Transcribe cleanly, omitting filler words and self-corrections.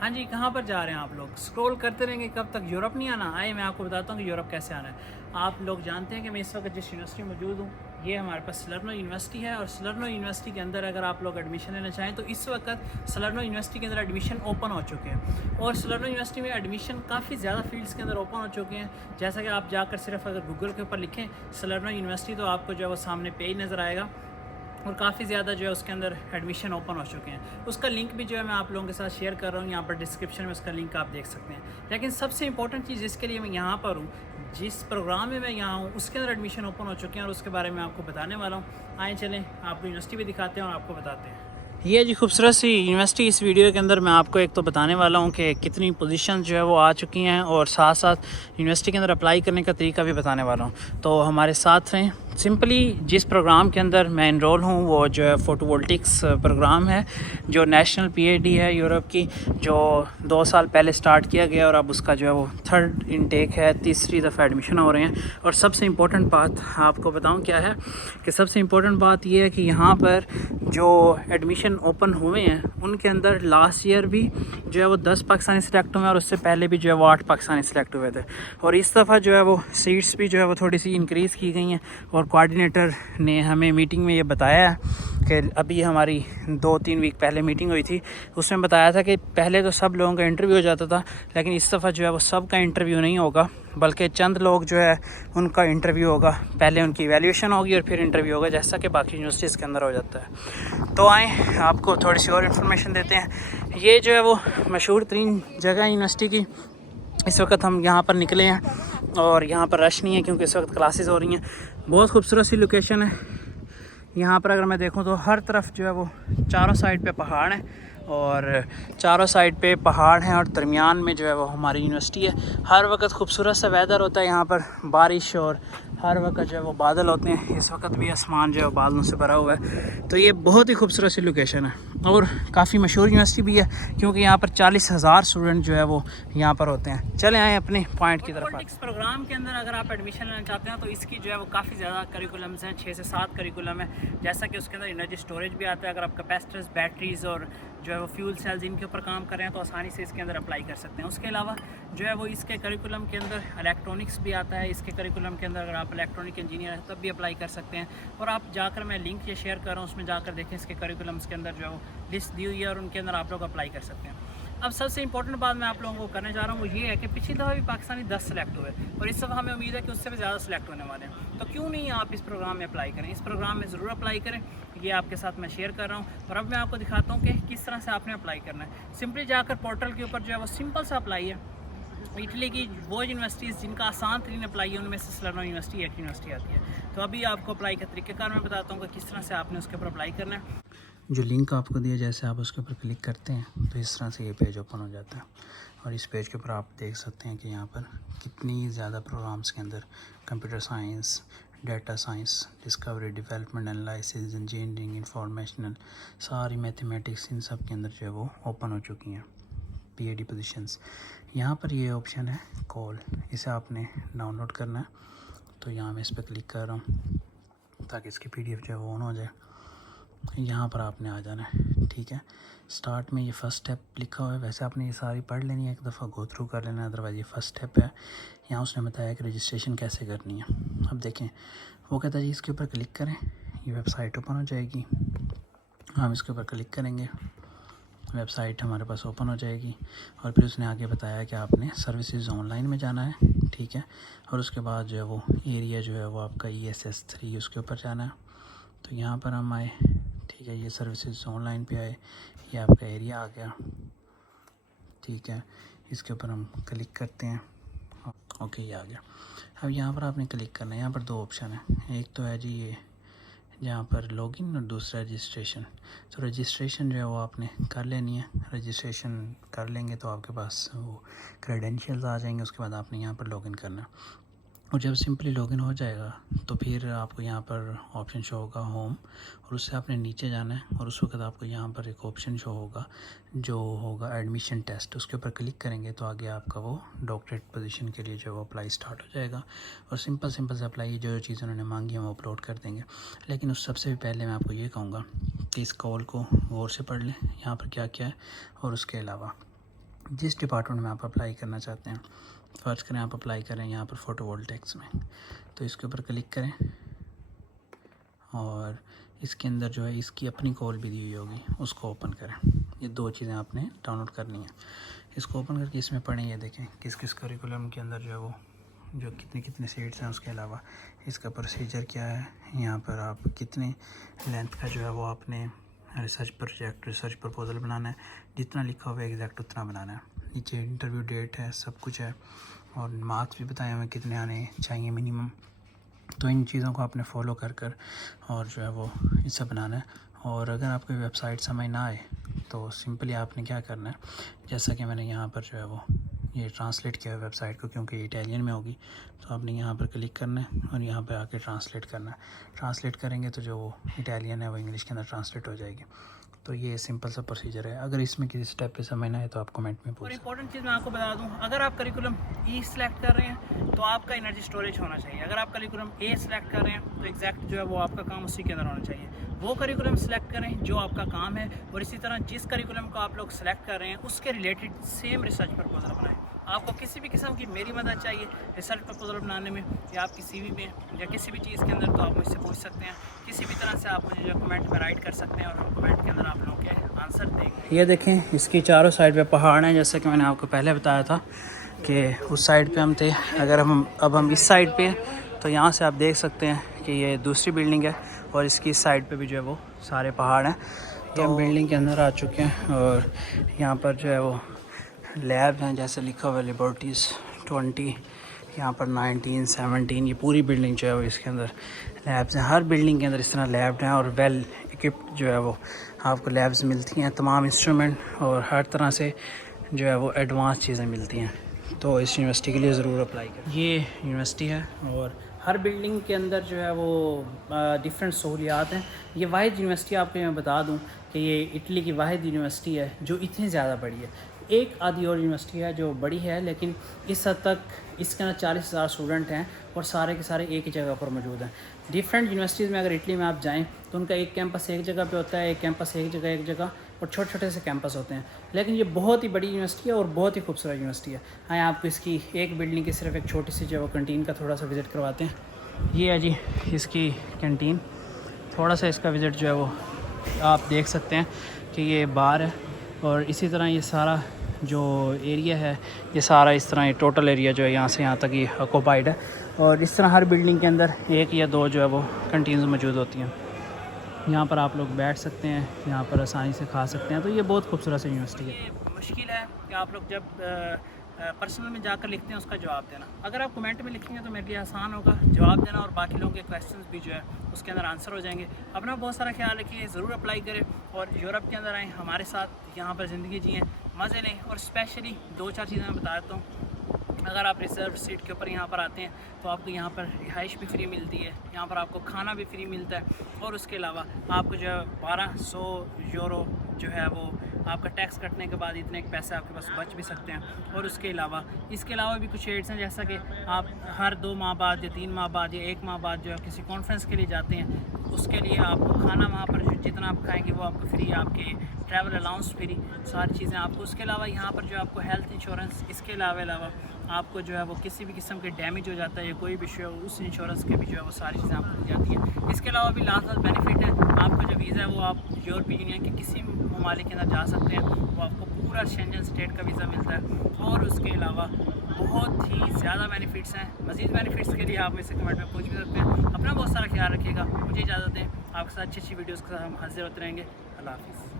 हाँ जी, कहाँ पर जा रहे हैं आप लोग? स्क्रॉल करते रहेंगे कब तक? यूरोप नहीं आना? आइए मैं आपको बताता हूँ कि यूरोप कैसे आना है। आप लोग जानते हैं कि मैं इस वक्त जिस यूनिवर्सिटी में मौजूद हूँ, ये हमारे पास सलर्नो यूनिवर्सिटी है। और सलर्नो यूनिवर्सिटी के अंदर अगर आप लोग एडमिशन लेना चाहें तो इस वक्त सलर्नो यूनिवर्सिटी के अंदर एडमिशन ओपन हो चुके हैं। और सलर्नो यूनिवर्सिटी में एडमिशन काफ़ी ज़्यादा फील्ड्स के अंदर ओपन हो चुके हैं। जैसा कि आप जाकर सिर्फ अगर गूगल के ऊपर लिखें सलर्नो यूनिवर्सिटी तो आपको जो है वो सामने पेज नज़र आएगा और काफ़ी ज़्यादा जो है उसके अंदर एडमिशन ओपन हो चुके हैं। उसका लिंक भी जो है मैं आप लोगों के साथ शेयर कर रहा हूँ, यहाँ पर डिस्क्रिप्शन में उसका लिंक आप देख सकते हैं। लेकिन सबसे इंपॉर्टेंट चीज़ जिसके लिए मैं यहाँ पर हूँ, जिस प्रोग्राम में मैं यहाँ हूँ उसके अंदर एडमिशन ओपन हो चुके हैं और उसके बारे में आपको बताने वाला हूँ। आए चलें आपको यूनिवर्सिटी भी दिखाते हैं और आपको बताते हैं। ये जी खूबसूरत सी यूनिवर्सिटी। इस वीडियो के अंदर मैं आपको एक तो बताने वाला हूँ कि कितनी पोजीशन जो है वो आ चुकी हैं और साथ साथ यूनिवर्सिटी के अंदर अप्लाई करने का तरीका भी बताने वाला हूँ। तो हमारे साथ रहें। सिंपली जिस प्रोग्राम के अंदर मैं इनरोल हूँ वो जो है फोटोवोल्टिक्स प्रोग्राम है, जो नेशनल पीएचडी है यूरोप की, जो 2 साल पहले स्टार्ट किया गया और अब उसका जो है वो 3rd इनटेक है, तीसरी दफ़ा एडमिशन हो रहे हैं। और सबसे इम्पोर्टेंट बात आपको बताऊँ क्या है कि सबसे इम्पोर्टेंट बात ये है कि यहाँ पर जो एडमिशन ओपन हुए हैं उनके अंदर लास्ट ईयर भी जो है वो 10 पाकिस्तानी सिलेक्ट हुए हैं और उससे पहले भी जो है वो 8 पाकिस्तानी सिलेक्ट हुए थे। और इस दफ़ा जो है वो सीट्स भी जो है वो थोड़ी सी इंक्रीज़ की गई हैं। और कोऑर्डिनेटर ने हमें मीटिंग में ये बताया है कि अभी हमारी 2-3 वीक पहले मीटिंग हुई थी, उसमें बताया था कि पहले तो सब लोगों का इंटरव्यू हो जाता था, लेकिन इस दफ़ा जो है वो सब का इंटरव्यू नहीं होगा, बल्कि चंद लोग जो है उनका इंटरव्यू होगा। पहले उनकी इवैल्यूएशन होगी और फिर इंटरव्यू होगा, जैसा कि बाकी यूनिवर्सिटीज़ के अंदर हो जाता है। तो आएँ आपको थोड़ी सी और इन्फॉर्मेशन देते हैं। ये जो है वो मशहूर तरीन जगह है यूनिवर्सिटी की। इस वक्त हम यहाँ पर निकले हैं और यहाँ पर रश नहीं है क्योंकि इस वक्त क्लासेस हो रही हैं। बहुत खूबसूरत सी लोकेशन है। यहाँ पर अगर मैं देखूँ तो हर तरफ जो है वो चारों साइड पे पहाड़ हैं और चारों साइड पे पहाड़ हैं और दरमियान में जो है वो हमारी यूनिवर्सिटी है। हर वक्त खूबसूरत सा वेदर होता है यहाँ पर, बारिश और हर वक्त जो है वो बादल होते हैं। इस वक्त भी आसमान जो है बादलों से भरा हुआ है। तो ये बहुत ही खूबसूरत सी लोकेशन है और काफ़ी मशहूर यूनिवर्सिटी भी है क्योंकि यहाँ पर 40,000 स्टूडेंट जो है वो यहाँ पर होते हैं। चले आए अपने पॉइंट की तरफ। पॉलिटिक्स प्रोग्राम के अंदर अगर आप एडमिशन लेना चाहते हैं तो इसकी जो है वो काफ़ी ज़्यादा करिकुलम्स हैं, 6 से 7 करिकुलम है। जैसा कि उसके अंदर एनर्जी स्टोरेज भी आता है। अगर आप कैपेसिटर्स, बैटरीज़ और जो है वो फ्यूल सेल्स इनके ऊपर काम कर रहे हैं तो आसानी से इसके अंदर अप्लाई कर सकते हैं। उसके अलावा जो है वो इसके करिकुलम के अंदर इलेक्ट्रॉनिक्स भी आता है। इसके करिकुलम के अंदर अगर आप इलेक्ट्रॉनिक इंजीनियर हैं तब भी अप्लाई कर सकते हैं। और आप जाकर, मैं लिंक ये शेयर कर रहा हूँ, उसमें जाकर देखें इसके करिकुलम्स के अंदर जो है वो लिस्ट दी हुई है और उनके अंदर आप लोग अप्लाई कर सकते हैं। अब सबसे इंपॉर्टेंट बात मैं आप लोगों को करने जा रहा हूँ वो ये है कि पिछली दफ़ा भी पाकिस्तानी 10 सेलेक्ट हुए और इस दफ़ा हमें उम्मीद है कि उससे भी ज़्यादा सेलेक्ट होने वाले हैं। तो क्यों नहीं आप इस प्रोग्राम में अप्लाई करें? इस प्रोग्राम में ज़रूर अप्लाई करें। ये आपके साथ मैं शेयर कर रहा हूँ और अब मैं आपको दिखाता हूँ कि किस तरह से आपने अप्लाई करना है। सिंपली जाकर पोर्टल के ऊपर जो है वो सिंपल सा अप्लाई है। इटली की वो यूनिवर्सिटीज़ जिनका आसान तरीन अप्लाई है उनमें से सलर्नो यूनिवर्सिटी एक यूनिवर्सिटी आती है। तो अभी आपको अप्लाई का तरीक़ेकार मैं बताता हूँ कि किस तरह से आपने उसके ऊपर अप्लाई करना है। जो लिंक आपको दिया, जैसे आप उसके ऊपर क्लिक करते हैं तो इस तरह से ये पेज ओपन हो जाता है और इस पेज के ऊपर आप देख सकते हैं कि यहाँ पर कितनी ज़्यादा प्रोग्राम्स के अंदर computer science, data science, discovery, development, analysis, engineering, informational, सारी मैथमेटिक्स, इन सब के अंदर जो है वो ओपन हो चुकी हैं पीएचडी पोजीशंस। यहाँ पर ये ऑप्शन है कॉल, इसे आपने डाउनलोड करना है। तो यहाँ मैं इस पर क्लिक कर रहा हूँ ताकि इसकी पीडीएफ जो है वो ऑन हो जाए। यहाँ पर आपने आ जाना है, ठीक है। स्टार्ट में ये फ़र्स्ट स्टेप लिखा हुआ है, वैसे आपने ये सारी पढ़ लेनी है, एक दफ़ा गो थ्रू कर लेना है, अदरवाइज़ ये फ़र्स्ट स्टेप है। यहाँ उसने बताया कि रजिस्ट्रेशन कैसे करनी है। अब देखें, वो कहता है जी इसके ऊपर क्लिक करें, ये वेबसाइट ओपन हो जाएगी। हम इसके ऊपर क्लिक करेंगे, वेबसाइट हमारे पास ओपन हो जाएगी और फिर उसने आगे बताया कि आपने सर्विसेज ऑनलाइन में जाना है, ठीक है। और उसके बाद जो है वो एरिया जो है वो आपका ESS 3 उसके ऊपर जाना है। तो यहाँ पर हम आए, ठीक है, ये सर्विसेज ऑनलाइन पे आए, ये आपका एरिया आ गया, ठीक है। इसके ऊपर हम क्लिक करते हैं, ओके ये आ गया। अब यहाँ पर आपने क्लिक करना है। यहाँ पर 2 ऑप्शन है, एक तो है जी ये जहाँ पर लॉगिन और दूसरा रजिस्ट्रेशन। तो रजिस्ट्रेशन जो है वो आपने कर लेनी है। रजिस्ट्रेशन कर लेंगे तो आपके पास वो क्रेडेंशियल्स आ जाएंगे, उसके बाद आपने यहाँ पर लॉगिन करना है। और जब सिंपली लॉगिन हो जाएगा तो फिर आपको यहाँ पर ऑप्शन शो होगा होम, और उससे आपने नीचे जाना है और उस वक्त आपको यहाँ पर एक ऑप्शन शो होगा जो होगा एडमिशन टेस्ट। उसके ऊपर क्लिक करेंगे तो आगे आपका वो डॉक्टरेट पोजीशन के लिए जो वो अप्लाई स्टार्ट हो जाएगा। और सिंपल से अप्लाई, जो चीज़ उन्होंने मांगी है वो अपलोड कर देंगे। लेकिन उस सबसे पहले मैं आपको ये कहूँगा कि इस कॉल को गौर से पढ़ लें, यहाँ पर क्या क्या है। और उसके अलावा जिस डिपार्टमेंट में आप अप्लाई करना चाहते हैं, फ़र्ज़ करें आप अप्लाई करें यहाँ पर फ़ोटोवोल्टेक्स में, तो इसके ऊपर क्लिक करें और इसके अंदर जो है इसकी अपनी कॉल भी दी हुई होगी, उसको ओपन करें। ये 2 चीज़ें आपने डाउनलोड करनी है। इसको ओपन करके इसमें पढ़ें, ये देखें किस किस करिकुलम के अंदर जो है वो जो कितनी कितनी सीट्स हैं, उसके अलावा इसका प्रोसीजर क्या है, यहाँ पर आप कितने लेंथ का जो है वो आपने रिसर्च प्रोजेक्ट रिसर्च प्रपोज़ल बनाना है, जितना लिखा हुआ है एग्जैक्ट उतना बनाना है। नीचे इंटरव्यू डेट है, सब कुछ है और मार्क्स भी बताए हुए कितने आने चाहिए मिनिमम। तो इन चीज़ों को आपने फॉलो कर और जो है वो इसे बनाना है। और अगर आपको वेबसाइट समझ ना आए तो सिंपली आपने क्या करना है, जैसा कि मैंने यहाँ पर जो है वो ये ट्रांसलेट किया है वेबसाइट को, क्योंकि ये इटालियन में होगी, तो आपने यहाँ पर क्लिक करना है और यहाँ पर आके ट्रांसलेट करना है। ट्रांसलेट करेंगे तो जो वो इटालियन है वो इंग्लिश के अंदर ट्रांसलेट हो जाएगी। तो ये सिंपल सा प्रोसीजर है। अगर इसमें किसी स्टेप पे समझना है तो आप कमेंट में पूछ। और इंपॉर्टेंट चीज़ मैं आपको बता दूं, अगर आप करिकुलम ई सेलेक्ट कर रहे हैं तो आपका एनर्जी स्टोरेज होना चाहिए। अगर आप करिकुलम ए सेलेक्ट कर रहे हैं तो एग्जैक्ट जो है वो आपका काम उसी के अंदर होना चाहिए। वो करिकुलम सेलेक्ट करें जो आपका काम है, और इसी तरह जिस करिकुलम को आप लोग सेलेक्ट कर रहे हैं उसके रिलेटेड सेम रिसर्च प्रपोजल बनाएं। आपको किसी भी किस्म की मेरी मदद चाहिए रिसर्च प्रपोजल बनाने में या आपकी CV में या किसी भी चीज़ के अंदर, तो आप मुझसे पूछ सकते हैं। किसी भी तरह से आप मुझे जो कमेंट में राइट कर सकते हैं और हम कमेंट के अंदर आप लोगों के आंसर देंगे। ये देखें इसकी चारों साइड पे पहाड़ हैं, जैसे कि मैंने आपको पहले बताया था कि उस साइड पे हम थे। अगर हम इस साइड पे तो यहाँ से आप देख सकते हैं कि ये दूसरी बिल्डिंग है और इसकी साइड पे भी जो है वो सारे पहाड़ हैं। तो हम बिल्डिंग के अंदर आ चुके हैं और यहाँ पर जो है वो लैब हैं, जैसे लिखा हुआ है लेबॉर्टरीज़ 20, यहाँ पर 19, 17, ये पूरी बिल्डिंग जो है वो इसके अंदर लैब्स हैं। हर बिल्डिंग के अंदर इस तरह लैब हैं और वेल इक्विप्ड जो है वो आपको लैब्स मिलती हैं, तमाम इंस्ट्रूमेंट और हर तरह से जो है वो एडवांस चीज़ें मिलती हैं। तो इस यूनिवर्सिटी के लिए ज़रूर अप्लाई करें। ये यूनिवर्सिटी है और हर बिल्डिंग के अंदर जो है वो डिफरेंट सहूलियात हैं। ये वाहिद यूनिवर्सिटी आपको मैं बता दूं कि ये इटली की वाहिद यूनिवर्सिटी है जो इतनी ज़्यादा बड़ी है। एक आधी और यूनिवर्सिटी है जो बड़ी है, लेकिन इस हद तक इसके अंदर 40,000 स्टूडेंट हैं और सारे के सारे एक ही जगह पर मौजूद हैं। डिफरेंट यूनिवर्सिटीज़ में अगर इटली में आप जाएं तो उनका एक कैंपस एक जगह पे होता है, एक कैंपस एक जगह और छोटे छोटे से कैंपस होते हैं। लेकिन ये बहुत ही बड़ी यूनिवर्सिटी है और बहुत ही खूबसूरत यूनिवर्सिटी है। हाँ, आपको इसकी एक बिल्डिंग की सिर्फ एक छोटी सी जो है वो कैंटीन का थोड़ा सा विज़िट करवाते हैं। ये है जी इसकी कैंटीन, थोड़ा सा इसका विज़िट जो है वो आप देख सकते हैं कि ये बार है और इसी तरह ये सारा जो एरिया है ये सारा इस तरह ये टोटल एरिया जो है यहाँ से यहाँ तक ये ऑक्यूपाइड है। और इस तरह हर बिल्डिंग के अंदर एक या दो जो है वो कैंटीन्स मौजूद होती हैं। यहाँ पर आप लोग बैठ सकते हैं, यहाँ पर आसानी से खा सकते हैं। तो ये बहुत खूबसूरत सी यूनिवर्सिटी है। ये मुश्किल है कि आप लोग जब पर्सनल में जाकर लिखते हैं उसका जवाब देना। अगर आप कमेंट में लिखेंगे तो मेरे लिए आसान होगा जवाब देना और बाकी लोगों के क्वेश्चंस भी जो है उसके अंदर आंसर हो जाएंगे। अपना बहुत सारा ख्याल रखिए, ज़रूर अप्लाई करें और यूरोप के अंदर आएँ, हमारे साथ यहाँ पर ज़िंदगी जिएँ, मज़े लें। और स्पेशली 2-4 चीज़ें मैं बता देता हूँ। अगर आप रिजर्व सीट के ऊपर यहाँ पर आते हैं तो आपको यहाँ पर रिहाइश भी फ्री मिलती है, यहाँ पर आपको खाना भी फ्री मिलता है और उसके अलावा आपको जो है 1200 यूरो जो है वो आपका टैक्स कटने के बाद इतने पैसे आपके पास बच भी सकते हैं। और उसके अलावा इसके अलावा भी कुछ एड्स हैं, जैसा कि आप हर 2 माह बाद या 3 माह बाद या 1 माह बाद जो है किसी कॉन्फ्रेंस के लिए जाते हैं, उसके लिए आपको खाना वहाँ पर जितना आप खाएंगे वो आपको फ्री, आपके ट्रैवल अलाउंस फ्री, सारी चीज़ें आपको। उसके अलावा यहाँ पर जो आपको हेल्थ इंश्योरेंस, इसके अलावा आपको जो है वो किसी भी किस्म के डैमेज हो जाता है या कोई भी इशू है उस इंश्योरेंस के भी जो है वो सारी चीज़ें आपको मिल जाती हैं। इसके अलावा भी लास्ट बेनिफिट है, आपका जो वीज़ा है वो आप यूरोपीय यूनियन के किसी ममालिक के अंदर जा सकते हैं, वो आपको पूरा शेंजन स्टेट का वीज़ा मिलता है। और उसके अलावा बहुत ही ज़्यादा बेनिफिट्स हैं। मज़ीद बेनिफिट्स के लिए आप मुझसे कमेंट में पूछ भी सकते हैं। अपना बहुत सारा ख्याल रखिएगा, मुझे इजाज़त दें। आपके साथ अच्छी वीडियोज़ के साथ हम हाजिर होते रहेंगे। अल्लाह हाफ़िज़।